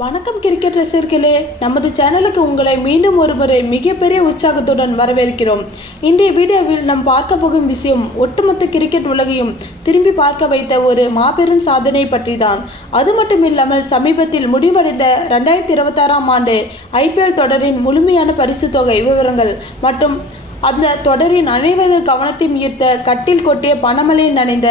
வணக்கம் கிரிக்கெட் ரசிகர்களே, நமது சேனலுக்கு உங்களை மீண்டும் ஒருமுறை மிகப்பெரிய உற்சாகத்துடன் வரவேற்கிறோம். இன்றைய வீடியோவில் நாம் பார்க்க போகும் விஷயம் ஒட்டுமொத்த கிரிக்கெட் உலகையும் திரும்பி பார்க்க வைத்த ஒரு மாபெரும் சாதனை பற்றி தான். அது மட்டுமில்லாமல் சமீபத்தில் முடிவடைந்த 2026ஆம் ஆண்டு IPL தொடரின் முழுமையான பரிசு தொகை விவரங்கள் மற்றும் அந்த தொடரின் அனைவரது கவனத்தையும் ஈர்த்த கட்டில் கொட்டிய பணமழை நனைந்த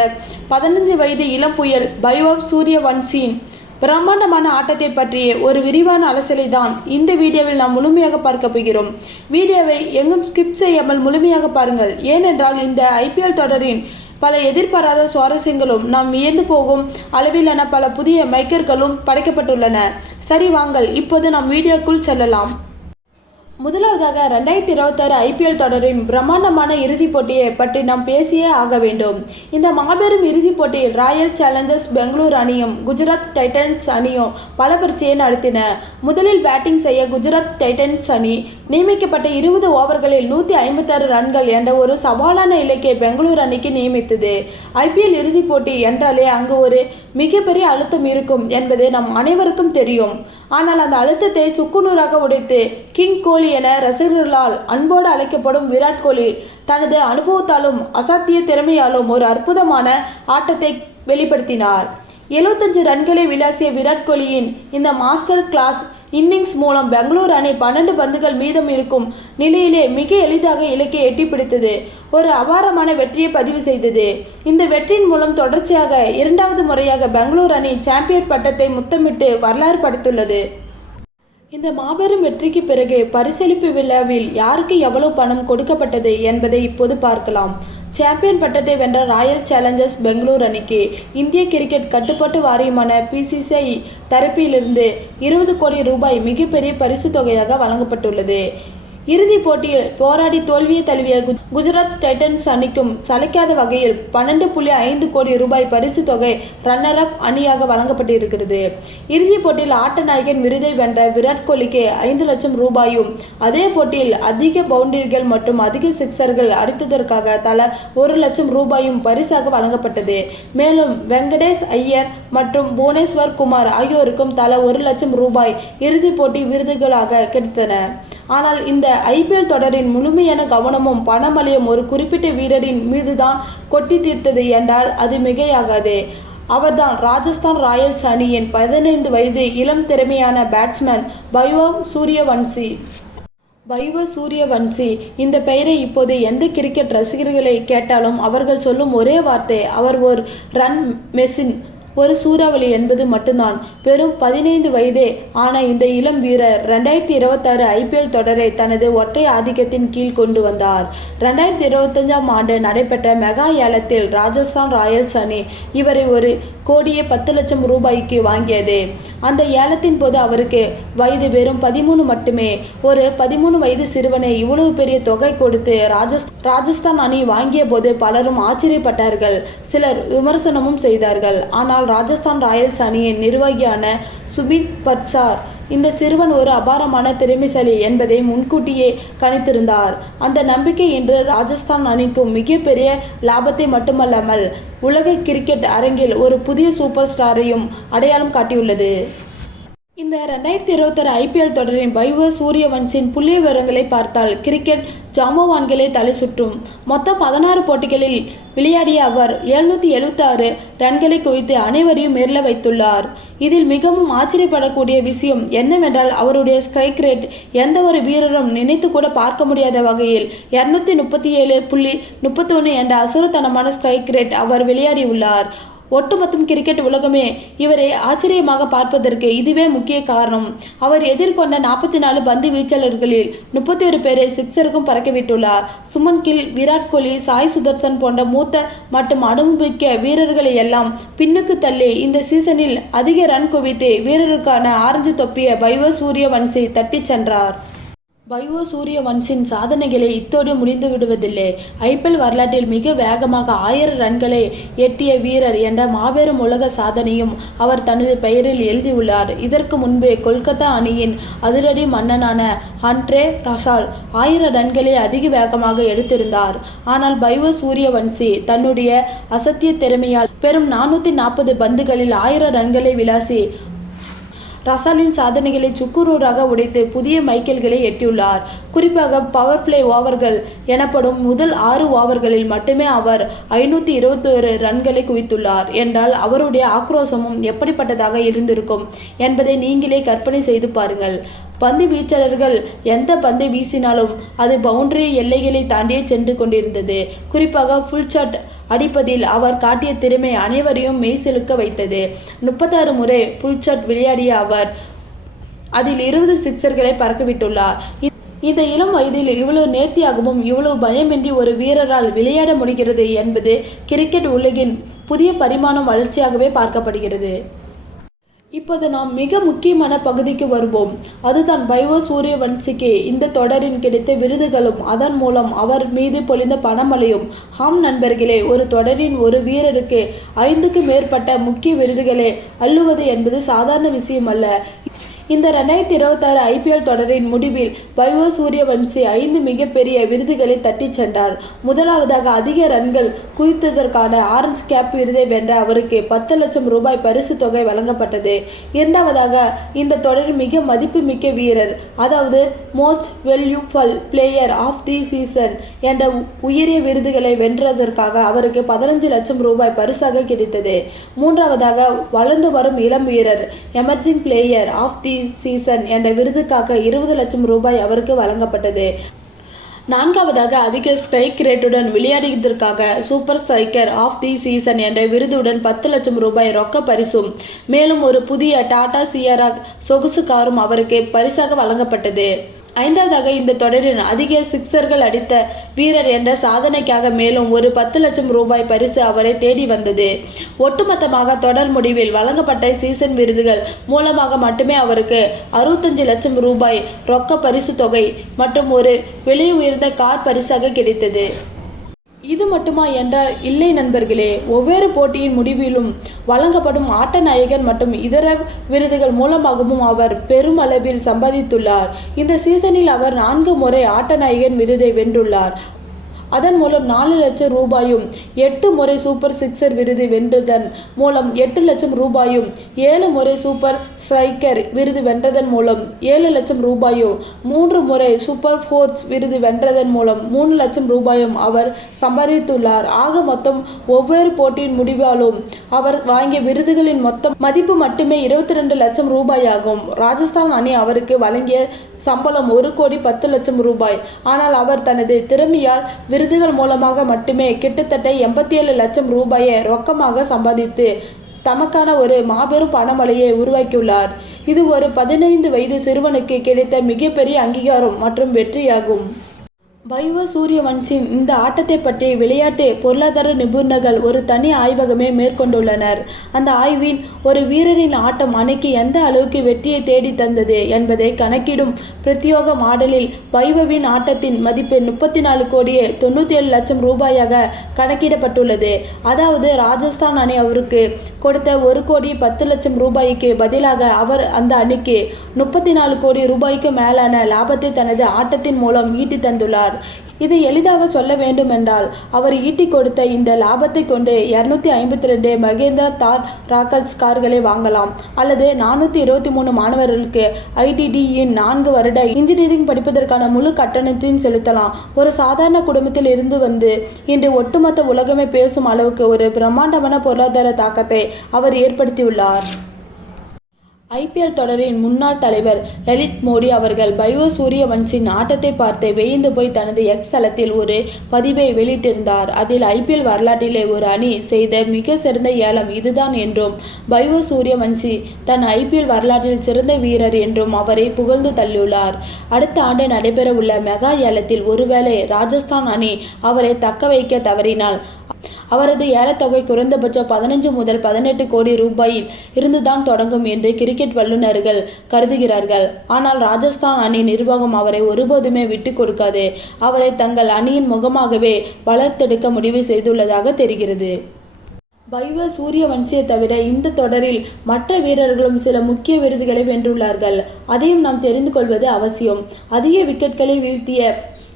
15 வயது இளம் புயல் வைபவ் சூரியவன்சியின் பிரம்மாண்டமான ஆட்டத்தை பற்றிய ஒரு விரிவான அலசலை தான் இந்த வீடியோவில் நாம் முழுமையாக பார்க்க போகிறோம். வீடியோவை எங்கும் ஸ்கிப் செய்யாமல் முழுமையாக பாருங்கள். ஏனென்றால் இந்த IPL தொடரின் பல எதிர்பாராத சுவாரஸ்யங்களும் நாம் வியந்து போகும் அளவிலான பல புதிய மைக்கர்களும் படைக்கப்பட்டுள்ளன. சரி, வாங்கள் இப்போது நாம் வீடியோக்குள் செல்லலாம். முதலாவதாக 2026 IPL தொடரின் பிரம்மாண்டமான இறுதிப் போட்டியை பற்றி நாம் பேசியே ஆக வேண்டும். இந்த மாபெரும் இறுதிப் போட்டியில் ராயல் சேலஞ்சர்ஸ் பெங்களூர் அணியும் குஜராத் டைட்டன்ஸ் அணியும் பல பரீட்சையை நடத்தின. முதலில் பேட்டிங் செய்ய குஜராத் டைட்டன்ஸ் அணி நியமிக்கப்பட்ட 20 ஓவர்களில் 156 ரன்கள் என்ற ஒரு சவாலான இலக்கை பெங்களூர் அணிக்கு நியமித்தது. IPL இறுதிப் போட்டி என்றாலே அங்கு ஒரு மிகப்பெரிய அழுத்தம் இருக்கும் என்பது நம் அனைவருக்கும் தெரியும். ஆனால் அந்த அழுத்தத்தை சுக்குநூறாக உடைத்து கிங் கோலி என ரசிகர்களால் அன்போடு அழைக்கப்படும் விராட் கோலி தனது அனுபவத்தாலும் அசாத்திய திறமையாலும் ஒரு அற்புதமான ஆட்டத்தை வெளிப்படுத்தினார். 75 ரன்களை விளாசிய விராட் கோலியின் இந்த மாஸ்டர் கிளாஸ் இன்னிங்ஸ் மூலம் பெங்களூர் அணி 12 பந்துகள் மீதம் இருக்கும் நிலையிலே மிக எளிதாக இலக்கை எட்டி பிடித்தது. ஒரு அபாரமான வெற்றியை பதிவு செய்தது. இந்த வெற்றியின் மூலம் தொடர்ச்சியாக 2வது முறையாக பெங்களூர் அணி சாம்பியன் பட்டத்தை முத்தமிட்டு வரலாறு படைத்துள்ளது. இந்த மாபெரும் வெற்றிக்கு பிறகு பரிசளிப்பு விழாவில் யாருக்கு எவ்வளவு பணம் கொடுக்கப்பட்டது என்பதை இப்போது பார்க்கலாம். சாம்பியன் பட்டத்தை வென்ற ராயல் சேலஞ்சர்ஸ் பெங்களூர் அணிக்கு இந்திய கிரிக்கெட் கட்டுப்பாட்டு வாரியமான PCCI தரப்பிலிருந்து 20 கோடி ரூபாய் மிகப்பெரிய பரிசு தொகையாக வழங்கப்பட்டுள்ளது. இறுதிப் போட்டியில் போராடி தோல்வியை தழுவிய குஜராத் டைட்டன்ஸ் அணிக்கும் சளைக்காத வகையில் 12.5 கோடி ரூபாய் பரிசு தொகை ரன்னர் அப் அணியாக வழங்கப்பட்டிருக்கிறது. இறுதிப் போட்டியில் ஆட்ட நாயகன் விருதை வென்ற விராட் கோலிக்கு 5 லட்சம் ரூபாயும், அதே போட்டியில் அதிக பவுண்டரிகள் மற்றும் அதிக சிக்சர்கள் அடித்ததற்காக தலா 1 லட்சம் ரூபாயும் பரிசாக வழங்கப்பட்டது. மேலும் வெங்கடேஷ் ஐயர் மற்றும் புவனேஸ்வர் குமார் ஆகியோருக்கும் தலா 1 லட்சம் ரூபாய் இறுதிப் போட்டி விருதுகளாக கிடைத்தன. ஆனால் இந்த IPL தொடரின் முழுமையான கவனமும் பணமழையும் ஒரு குறிப்பிட்ட வீரரின் மீதுதான் கொட்டி தீர்த்தது என்றால் அது மிகையாகாது. அவர்தான் ராஜஸ்தான் ராயல்ஸ் அணியின் 15 வயது இளம் திறமையான பேட்ஸ்மேன் வைபவ் சூரியவன்சி. வைபவ் சூரியவன்சி இந்த பெயரை இப்போது எந்த கிரிக்கெட் ரசிகர்களை கேட்டாலும் அவர்கள் சொல்லும் ஒரே வார்த்தை அவர் ஒரு ரன் மெஷின், ஒரு சூறாவளி என்பது மட்டும்தான். வெறும் 15 வயதே ஆன இந்த இளம் வீரர் 2026 IPL தொடரை தனது ஒற்றை ஆதிக்கத்தின் கீழ் கொண்டு வந்தார். 2025ஆம் ஆண்டு நடைபெற்ற மெகா ஏலத்தில் ராஜஸ்தான் ராயல்ஸ் அணி இவரை 1,10 லட்சம் ரூபாய்க்கு வாங்கியது. அந்த ஏலத்தின் போது அவருக்கு வயது வெறும் 13 மட்டுமே. ஒரு 13 வயது சிறுவனை இவ்வளவு பெரிய தொகை கொடுத்து ராஜஸ்தான் அணி வாங்கிய போது பலரும் ஆச்சரியப்பட்டார்கள், சிலர் விமர்சனமும் செய்தார்கள். ஆனால் ராஜஸ்தான் ராயல்ஸ் அணியின் நிர்வாகியான சுபின் பட்சார் இந்த சிறுவன் ஒரு அபாரமான திறமைசாலி என்பதை முன்கூட்டியே கணித்திருந்தார். அந்த நம்பிக்கை இன்று ராஜஸ்தான் அணிக்கும் மிகப்பெரிய லாபத்தை மட்டுமல்லாமல் உலக கிரிக்கெட் அரங்கில் ஒரு புதிய சூப்பர் ஸ்டாரையும் அடையாளம் காட்டியுள்ளது. இந்த 2026 IPL தொடரின் வைபவ் சூரியவன்சியின் புள்ளி விவரங்களை பார்த்தால் கிரிக்கெட் ஜாம்பவான்களே தலை சுற்றும். மொத்தம் 16 போட்டிகளில் விளையாடிய அவர் 776 ரன்களை குவித்து அனைவரையும் மேற்ல வைத்துள்ளார். இதில் மிகவும் ஆச்சரியப்படக்கூடிய விஷயம் என்னவென்றால் அவருடைய ஸ்ட்ரைக் ரேட் எந்த ஒரு வீரரும் நினைத்து கூட பார்க்க முடியாத வகையில் 237.31 என்ற அசுரத்தனமான ஸ்ட்ரைக் ரேட் அவர் விளையாடியுள்ளார். ஒட்டுமொத்தம் கிரிக்கெட் உலகமே இவரை ஆச்சரியமாக பார்ப்பதற்கு இதுவே முக்கிய காரணம். அவர் எதிர்கொண்ட 44 பந்து வீச்சாளர்களில் 31 பேரை சிக்ஸருக்கும் பறக்கவிட்டுள்ளார். சுமன் கில், விராட் கோலி, சாய் சுதர்சன் போன்ற மூத்த மற்றும் அனுபவிக்க வீரர்களை எல்லாம் பின்னுக்கு தள்ளி இந்த சீசனில் அதிக ரன் குவித்து வீரருக்கான ஆரஞ்சு தொப்பிய வைபவ் சூரியவன்சி தட்டி சென்றார். வைபவ் சூரியவன்சியின் சாதனைகளை இத்தோடு முடிந்து விடுவதில்லை. IPL வரலாற்றில் மிக வேகமாக 1000 ரன்களை எட்டிய வீரர் என்ற மாபெரும் உலக சாதனையும் அவர் தனது பெயரில் எழுதியுள்ளார். இதற்கு முன்பே கொல்கத்தா அணியின் அதிரடி மன்னனான ஆண்ட்ரே ரசால் 1000 ரன்களை அதிக வேகமாக எடுத்திருந்தார். ஆனால் வைபவ் சூரியவன்சி தன்னுடைய அசத்திய திறமையால் பெறும் 440 பந்துகளில் 1000 ரன்களை விளாசி ரசாலின் சாதனைகளை சுக்குநூறாக உடைத்து புதிய மைல்கல்களை எட்டியுள்ளார். குறிப்பாக பவர் பிளே ஓவர்கள் எனப்படும் முதல் 6 ஓவர்களில் மட்டுமே அவர் 521 ரன்களை குவித்துள்ளார் என்றால் அவருடைய ஆக்ரோஷமும் எப்படிப்பட்டதாக இருந்திருக்கும் என்பதை நீங்களே கற்பனை செய்து பாருங்கள். பந்து வீச்சாளர்கள் எந்த பந்தை வீசினாலும் அது பவுண்டரி எல்லைகளை தாண்டியே சென்று கொண்டிருந்தது. குறிப்பாக ஃபுல் ஷாட் அடிப்பதில் அவர் காட்டிய திறமை அனைவரையும் மெய்சிலுக்க வைத்தது. 36 முறை ஃபுல் ஷாட் விளையாடிய அவர் அதில் 20 சிக்சர்களை பறக்கவிட்டுள்ளார். இந்த இளம் வயதில் இவ்வளவு நேர்த்தியாகவும் இவ்வளவு பயமின்றி ஒரு வீரரால் விளையாட முடிகிறது என்பது கிரிக்கெட் உலகின் புதிய பரிமாணம் வளர்ச்சியாகவே பார்க்கப்படுகிறது. இப்போது நாம் மிக முக்கியமான பகுதிக்கு வருவோம். அதுதான் வைபவ் சூரியவன்சிக்கு இந்த தொடரின் கிடைத்த விருதுகளும் அதன் மூலம் அவர் மீது பொழிந்த பணமழையும். ஆம் நண்பர்களே, ஒரு தொடரின் ஒரு வீரருக்கு 5க்கும் மேற்பட்ட முக்கிய விருதுகளை அள்ளுவது என்பது சாதாரண விஷயம் அல்ல. இந்த 2026 IPL தொடரின் முடிவில் வைபவ் சூரியவன்சி 5 மிகப்பெரிய விருதுகளை தட்டி சென்றார். முதலாவதாக அதிக ரன்கள் குவித்ததற்கான ஆரஞ்சு கேப் விருதை வென்ற அவருக்கு 10 லட்சம் ரூபாய் பரிசு தொகை வழங்கப்பட்டது. இரண்டாவதாக இந்த தொடரின் மிக மதிப்புமிக்க வீரர், அதாவது most valuable player of the season என்ற உயரிய விருதுகளை வென்றதற்காக அவருக்கு 15 லட்சம் ரூபாய் பரிசாக கிடைத்தது. மூன்றாவதாக வளர்ந்து வரும் இளம் வீரர், emerging player of the season என்ற விருதுக்காக 20 லட்சம் ரூபாய் அவருக்கு வழங்கப்பட்டது. நான்காவதாக அதிக ஸ்ட்ரைக் ரேட்டுடன் விளையாடியதற்காக super striker of the season என்ற விருதுடன் 10 லட்சம் ரூபாய் ரொக்க பரிசும் மேலும் ஒரு புதிய டாடா சியரா சொகுசு காரும் அவருக்கு பரிசாக வழங்கப்பட்டது. ஐந்தாவதாக இந்த தொடரின் அதிக சிக்சர்கள் அடித்த வீரர் என்ற சாதனைக்காக மேலும் ஒரு 10 லட்சம் ரூபாய் பரிசு அவரை தேடி வந்தது. ஒட்டுமொத்தமாக தொடர் முடிவில் வழங்கப்பட்ட சீசன் விருதுகள் மூலமாக மட்டுமே அவருக்கு 65 லட்சம் ரூபாய் ரொக்க பரிசு தொகை மற்றும் ஒரு விலை உயர்ந்த கார் பரிசாக கிடைத்தது. இது மட்டுமா என்றால் இல்லை நண்பர்களே. ஒவ்வொரு போட்டியின் முடிவிலும் வழங்கப்படும் ஆட்ட நாயகன் மற்றும் இதர விருதுகள் மூலமாகவும் அவர் பெருமளவில் சம்பாதித்துள்ளார். இந்த சீசனில் அவர் 4 முறை ஆட்ட நாயகன் விருதை வென்றுள்ளார். அதன் மூலம் 4 லட்சம் ரூபாயும் 8 முறை சூப்பர் சிக்சர் விருது வென்றதன் மூலம் 8 லட்சம் ரூபாயும் 7 முறை சூப்பர் ஸ்ட்ரைக்கர் விருது வென்றதன் மூலம் 7 லட்சம் ரூபாயும் 3 முறை சூப்பர் ஃபோர்ஸ் விருது வென்றதன் மூலம் 3 லட்சம் ரூபாயும் அவர் சம்பாதித்துள்ளார். ஆக மொத்தம் ஒவ்வொரு போட்டியின் முடிவாலும் அவர் வாங்கிய விருதுகளின் மொத்த மதிப்பு மட்டுமே 22 லட்சம் ரூபாயாகும். ராஜஸ்தான் அணி அவருக்கு வழங்கிய சம்பளம் 1,10,00,000 ரூபாய். ஆனால் அவர் தனது திறமையால் விருதுகள் மூலமாக மட்டுமே கிட்டத்தட்ட 87 லட்சம் ரூபாயை ரொக்கமாக சம்பாதித்து தமக்கான ஒரு மாபெரும் பணமழையை உருவாக்கியுள்ளார். இது ஒரு 15 வயது சிறுவனுக்கு கிடைத்த மிகப்பெரிய அங்கீகாரம் மற்றும் வெற்றியாகும். வைபவ் சூரியவன்சியின் இந்த ஆட்டத்தை பற்றி விளையாட்டு பொருளாதார நிபுணர்கள் ஒரு தனி ஆய்வகமே மேற்கொண்டுள்ளனர். அந்த ஆய்வின் ஒரு வீரரின் ஆட்டம் அன்னைக்கு எந்த அளவுக்கு வெற்றியை தேடி தந்தது என்பதை கணக்கிடும் பிரத்யோக மாடலில் வைபவின் ஆட்டத்தின் மதிப்பு 34,97,00,000 ரூபாயாக கணக்கிடப்பட்டுள்ளது. அதாவது ராஜஸ்தான் அணி அவருக்கு கொடுத்த 1,10,00,000 ரூபாய்க்கு பதிலாக அவர் அந்த அணிக்கு 34 கோடி ரூபாய்க்கு மேலான லாபத்தை தனது ஆட்டத்தின் மூலம் ஈட்டி தந்துள்ளார். இதை எளிதாக சொல்ல வேண்டுமென்றால் அவர் ஈட்டி கொடுத்த இந்த லாபத்தை கொண்டு 252 மகேந்திரா தார் ராக்கல்ஸ் கார்களை வாங்கலாம், அல்லது 423 மாணவர்களுக்கு ITD-யின் 4 வருட இன்ஜினியரிங் படிப்பதற்கான முழு கட்டணத்தையும் செலுத்தலாம். ஒரு சாதாரண குடும்பத்தில் இருந்து வந்து இன்று ஒட்டுமொத்த உலகமே பேசும் அளவுக்கு ஒரு பிரம்மாண்டமான பொருளாதார தாக்கத்தை அவர் ஏற்படுத்தியுள்ளார். IPL தொடரின் முன்னாள் தலைவர் லலித் மோடி அவர்கள் வைபவ் சூரியவன்சியின் ஆட்டத்தை பார்த்து வியந்து போய் தனது எக்ஸ் தளத்தில் ஒரு பதிவை வெளியிட்டிருந்தார். அதில் IPL வரலாற்றிலே ஒரு அணி செய்த மிக சிறந்த ஏலம் இதுதான் என்றும் வைபவ் சூரியவன்சி தன் IPL வரலாற்றில் சிறந்த வீரர் என்றும் அவரை புகழ்ந்து தள்ளியுள்ளார். அடுத்த ஆண்டு நடைபெறவுள்ள மெகா ஏலத்தில் ஒருவேளை ராஜஸ்தான் அணி அவரை தக்க வைக்க தவறினால் அவரது ஏலத்தொகை குறைந்தபட்சம் 15 முதல் 18 கோடி ரூபாயில் இருந்துதான் தொடங்கும் என்று கிரிக்கெட் வல்லுநர்கள் கருதுகிறார்கள். ஆனால் ராஜஸ்தான் அணி நிர்வாகம் அவரை ஒருபோதுமே விட்டு கொடுக்காது. அவரை தங்கள் அணியின் முகமாகவே வளர்த்தெடுக்க முடிவு செய்துள்ளதாக தெரிகிறது. வைபவ் சூரியவன்சியை தவிர இந்த தொடரில் மற்ற வீரர்களும் சில முக்கிய விருதுகளை வென்றுள்ளார்கள். அதையும் நாம் தெரிந்து கொள்வது அவசியம். அதிக விக்கெட்களை வீழ்த்திய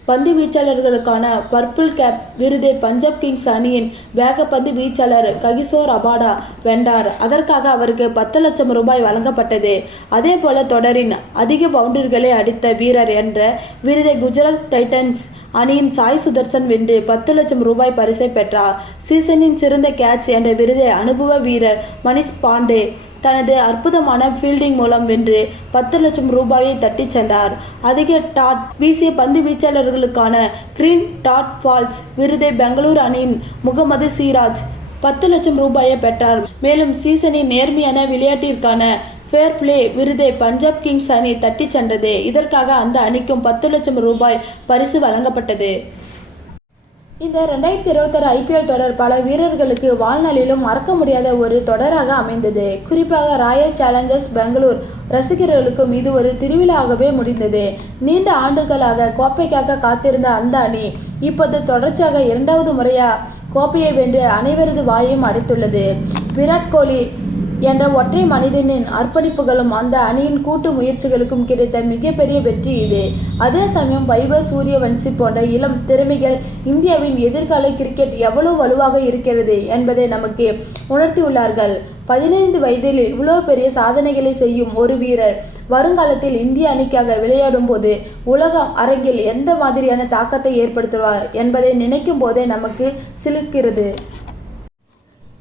பந்து வீச்சாளர்களுக்கான பர்பிள் கேப் விருதை பஞ்சாப் கிங்ஸ் அணியின் வேகப்பந்து வீச்சாளர் ககிசோர் ரபாடா வென்றார். அதற்காக அவருக்கு 10 லட்சம் ரூபாய் வழங்கப்பட்டது. அதேபோல தொடரின் அதிக பவுண்டரிகளை அடித்த வீரர் என்ற விருதை குஜராத் டைட்டன்ஸ் அணியின் சாய் சுதர்சன் வென்று 10 லட்சம் ரூபாய் பரிசை பெற்றார். சீசனின் சிறந்த கேட்ச் என்ற விருதை அனுபவ வீரர் மனிஷ் பாண்டே தனது அற்புதமான ஃபீல்டிங் மூலம் வென்று 10 லட்சம் ரூபாயை தட்டிச் சென்றார். அதிக டாட் வீசிய பந்து வீச்சாளர்களுக்கான கிரீன் டாட் ஃபால்ஸ் விருதை பெங்களூரு அணியின் முகமது சிராஜ் 10 லட்சம் ரூபாயை பெற்றார். மேலும் சீசனின் நேர்மையான விளையாட்டிற்கான ஃபேர் பிளே விருதை பஞ்சாப் கிங்ஸ் அணி தட்டிச் சென்றது. இதற்காக அந்த அணிக்கும் 10 லட்சம் ரூபாய் பரிசு வழங்கப்பட்டது. இந்த 2026 IPL தொடர் பல வீரர்களுக்கு வாழ்நாளிலும் மறக்க முடியாத ஒரு தொடராக அமைந்தது. குறிப்பாக ராயல் சேலஞ்சர்ஸ் பெங்களூர் ரசிகர்களுக்கும் இது ஒரு திருவிழாவாகவே முடிந்தது. நீண்ட ஆண்டுகளாக கோப்பைக்காக காத்திருந்த அந்த அணி இப்போது தொடர்ச்சியாக 2வது முறையாக கோப்பையை வென்று அனைவரது வாயையும் அடைத்துள்ளது. விராட் கோலி என்ற ஒற்றை மனிதனின் அர்ப்பணிப்புகளும் அந்த அணியின் கூட்டு முயற்சிகளுக்கும் கிடைத்த மிகப்பெரிய வெற்றி இது. அதே சமயம் வைபவ் சூரியவன்சி போன்ற இளம் திறமைகள் இந்தியாவின் எதிர்கால கிரிக்கெட் எவ்வளவு வலுவாக இருக்கிறது என்பதை நமக்கு உணர்த்தியுள்ளார்கள். 15 வயதில் இவ்வளவு பெரிய சாதனைகளை செய்யும் ஒரு வீரர் வருங்காலத்தில் இந்திய அணிக்காக விளையாடும் போது உலக அரங்கில் எந்த மாதிரியான தாக்கத்தை ஏற்படுத்துவார் என்பதை நினைக்கும் போதே நமக்கு சிலிர்க்கிறது.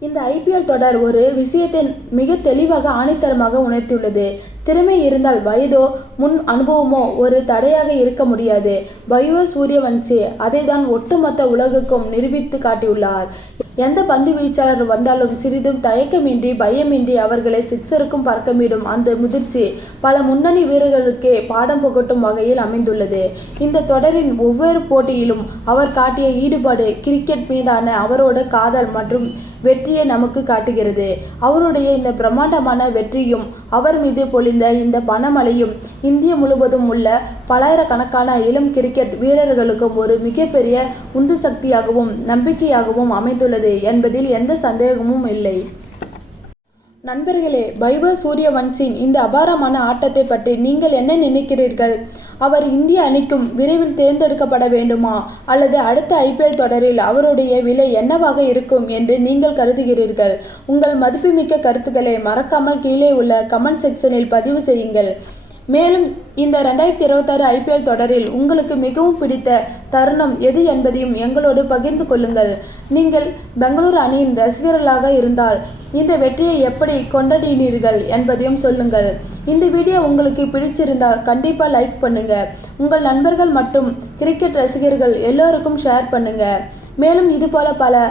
இந்த IPL தொடர் ஒரு விஷயத்தை மிக தெளிவாக ஆணித்தரமாக உணர்த்தியுள்ளது. திறமை இருந்தால் வயதோ முன் அனுபவமோ ஒரு தடையாக இருக்க முடியாது. வைபவ் சூரியவன்சி அதை தான் ஒட்டுமொத்த உலகுக்கும் நிரூபித்து காட்டியுள்ளார். எந்த பந்து வீச்சாளர் வந்தாலும் சிறிதும் தயக்கமின்றி பயமின்றி அவர்களை சிக்ஸருக்கும் பறக்கமிடும் அந்த முதிர்ச்சி பல முன்னணி வீரர்களுக்கே பாடம் புகட்டும் வகையில் அமைந்துள்ளது. இந்த தொடரின் ஒவ்வொரு போட்டியிலும் அவர் காட்டிய ஈடுபாடு கிரிக்கெட் மீதான அவரோட காதல் மற்றும் வெற்றியை நமக்கு காட்டுகிறது. அவருடைய இந்த பிரம்மாண்டமான வெற்றியும் அவர் மீது பொழிந்த இந்த பணமழையும் இந்திய முழுவதும் உள்ள பல்லாயிரக்கணக்கான இளம் கிரிக்கெட் வீரர்களுக்கும் ஒரு மிகப்பெரிய உந்து சக்தியாகவும் நம்பிக்கையாகவும் அமைந்துள்ளது என்பதில் எந்த சந்தேகமும் இல்லை. நண்பர்களே, வைபவ் சூரியவன்சியின் இந்த அபாரமான ஆட்டத்தை பற்றி நீங்கள் என்ன நினைக்கிறீர்கள்? அவர் இந்திய அணிக்கும் விரைவில் தேர்ந்தெடுக்கப்பட வேண்டுமா அல்லது அடுத்த IPL தொடரில் அவருடைய விலை என்னவாக இருக்கும் என்று நீங்கள் கருதுகிறீர்கள்? உங்கள் மதிப்புமிக்க கருத்துக்களை மறக்காமல் கீழே உள்ள கமெண்ட் செக்ஷனில் பதிவு செய்யுங்கள். மேலும் இந்த 2026 IPL தொடரில் உங்களுக்கு மிகவும் பிடித்த தருணம் எது என்பதையும் எங்களோடு பகிர்ந்து கொள்ளுங்கள். நீங்கள் பெங்களூரு அணியின் ரசிகர்களாக இருந்தால் இந்த வெற்றியை எப்படி கொண்டாடினீர்கள் என்பதையும் சொல்லுங்கள். இந்த வீடியோ உங்களுக்கு பிடிச்சிருந்தால் கண்டிப்பாக லைக் பண்ணுங்க. உங்கள் நண்பர்கள் மற்றும் கிரிக்கெட் ரசிகர்கள் எல்லோருக்கும் ஷேர் பண்ணுங்க. மேலும் இதுபோல பல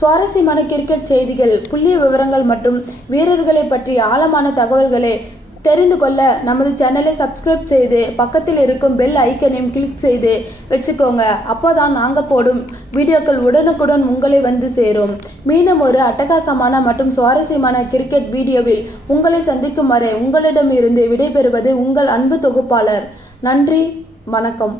சுவாரஸ்யமான கிரிக்கெட் செய்திகள், புள்ளி விவரங்கள் மற்றும் வீரர்களை பற்றி ஆழமான தகவல்களை தெரிந்து கொள்ள நமது சேனலை சப்ஸ்கிரைப் செய்து பக்கத்தில் இருக்கும் பெல் ஐக்கனையும் கிளிக் செய்து வச்சுக்கோங்க. அப்போதான் நாங்கள் போடும் வீடியோக்கள் உடனுக்குடன் உங்களை வந்து சேரும். மீண்டும் ஒரு அட்டகாசமான மற்றும் சுவாரஸ்யமான கிரிக்கெட் வீடியோவில் உங்களை சந்திக்கும் வரை உங்களிடமிருந்து விடைபெறுவது உங்கள் அன்பு தொகுப்பாளர். நன்றி, வணக்கம்.